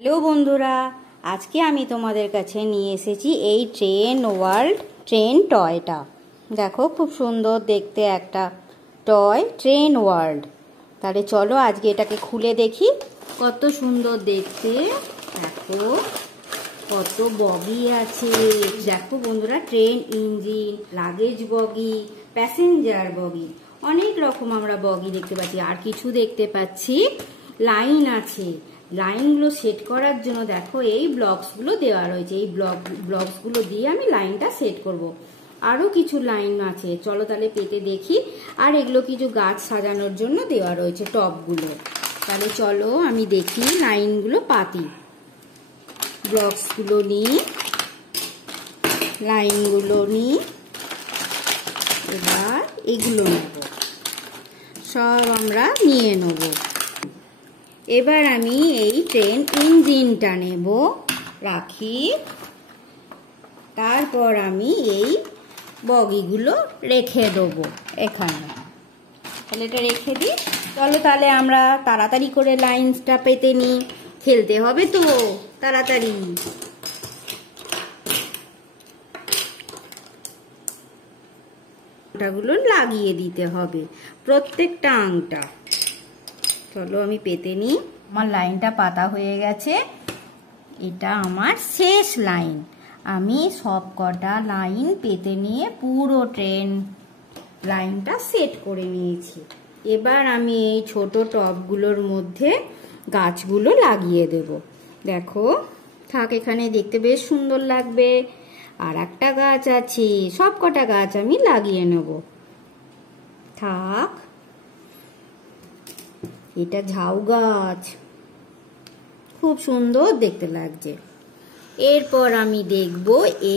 Hello বন্ধুরা, আজকে আমি তোমাদের কাছে নিয়ে এসেছি এই ট্রেন ওয়ার্ল্ড ট্রেন টয়টা। দেখো, খুব সুন্দর দেখতে একটা টয় ট্রেন ওয়ার্ল্ড। তাহলে চলো আজকে এটাকে খুলে দেখি। কত সুন্দর দেখতে, দেখো কত বগি আছে। দেখো বন্ধুরা, ট্রেন ইঞ্জিন, লাগেজ বগি, প্যাসেঞ্জার বগি, অনেক রকম আমরা বগি দেখতে পাচ্ছি। আর কিছু দেখতে পাচ্ছি লাইন আছে। লাইনগুলো সেট করার জন্য দেখো এই ব্লকসগুলো দেওয়া রয়েছে। এই ব্লকসগুলো দিয়ে আমি লাইনটা সেট করব। আরও কিছু লাইন আছে, চলো তাহলে পেতে দেখি। আর এগুলো কিছু গাছ সাজানোর জন্য দেওয়া রয়েছে টবগুলো। তাহলে চলো আমি দেখি লাইনগুলো পাতি। ব্লকসগুলো নিই, লাইনগুলো নিই, এবার এগুলো নেব, সব আমরা নিয়ে নেব। এবার আমি এই ট্রেন ইঞ্জিনটা নেব, রাখি। তারপর আমি এই বগিগুলো রেখে দেবো এখানে। তাহলে এটা রেখে দিই। চলো তাহলে আমরা তাড়াতাড়ি করে লাইনটা পেতে নিই, খেলতে হবে তো তাড়াতাড়ি। আংটাগুলো লাগিয়ে দিতে হবে, প্রত্যেকটা আংটা। চলো আমি পেতে নিই। আমার লাইনটা পাতা হয়ে গেছে, এটা আমার শেষ লাইন। আমি সব কটা লাইন পেতে নিয়ে পুরো ট্রেন লাইনটা সেট করে নিয়েছি। এবার আমি এই ছোট টবগুলোর মধ্যে গাছগুলো লাগিয়ে দেব। দেখো, থাক এখানে, দেখতে বেশ সুন্দর লাগবে। আর একটা গাছ আছে, সব কটা গাছ আমি লাগিয়ে নেব। থাক, এটা ঝাউ গাছ, খুব সুন্দর দেখতে লাগছে। এরপর আমি দেখব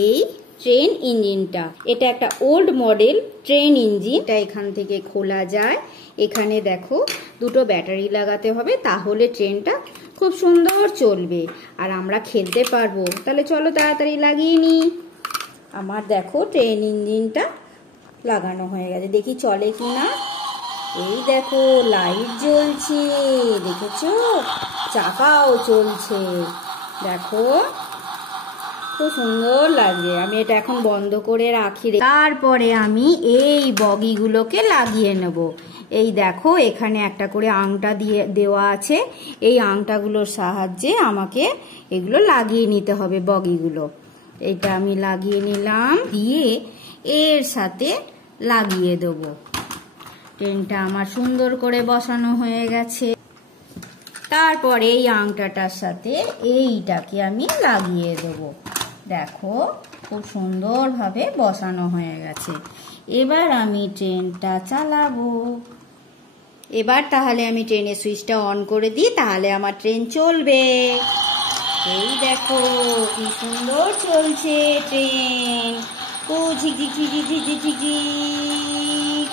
এই ট্রেন ইঞ্জিনটা। এটা একটা ওল্ড মডেল ট্রেন ইঞ্জিন। এটা এখান থেকে খোলা যায়। এখানে দেখো দুটো ব্যাটারি লাগাতে হবে, তাহলে ট্রেনটা খুব সুন্দর চলবে আর আমরা খেলতে পারবো। তাহলে চলো তাড়াতাড়ি লাগিয়ে নিই। আমার দেখো ট্রেন ইঞ্জিনটা লাগানো হয়ে গেছে, দেখি চলে কিনা। এই দেখো লাইট জ্বলছে, দেখেছো, চাকাও চলছে। দেখো খুব সুন্দর লাগছে। আমি এটা এখন বন্ধ করে রাখি। তারপরে আমি এই বগিগুলোকে লাগিয়ে নেব। এই দেখো এখানে একটা করে আংটা দিয়ে দেওয়া আছে। এই আংটাগুলোর সাহায্যে আমাকে এগুলো লাগিয়ে নিতে হবে, বগিগুলো। এটা আমি লাগিয়ে নিলাম, দিয়ে এর সাথে লাগিয়ে দেবো। ট্রেনটা আমার সুন্দর করে বসানো হয়ে গেছে। তারপরে এই আংটাটার সাথে এইটাকে আমি লাগিয়ে দেব। দেখো খুব সুন্দরভাবে বসানো হয়ে গেছে। এবার আমি ট্রেনটা চালাবো। এবার তাহলে আমি ট্রেনের সুইচটা অন করে দিই, তাহলে আমার ট্রেন চলবে। এই দেখো কি সুন্দর চলছে ট্রেন। ও ঝিকঝিক ঝিকঝিক ঝিকঝিক ঝিকঝিক।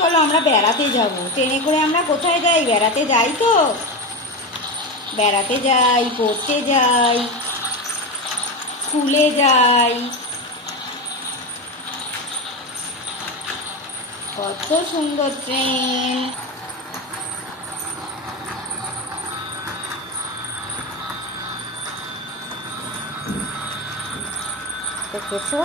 চলো আমরা বেড়াতে যাব। ট্রেনে করে আমরা কোথায় যাই? বেড়াতে যাই তো। বেড়াতে যাই, পড়তে যাই, স্কুলে যাই। কত সুন্দর ট্রেন। দেখেছো?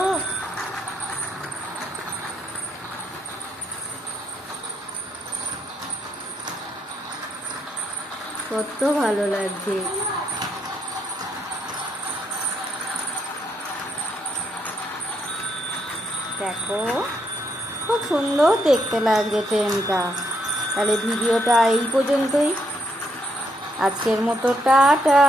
কত ভালো লাগছে। দেখো খুব সুন্দর দেখতে লাগছে ট্রেনটা। তাহলে ভিডিওটা এই পর্যন্তই। আজকের মতো টাটা।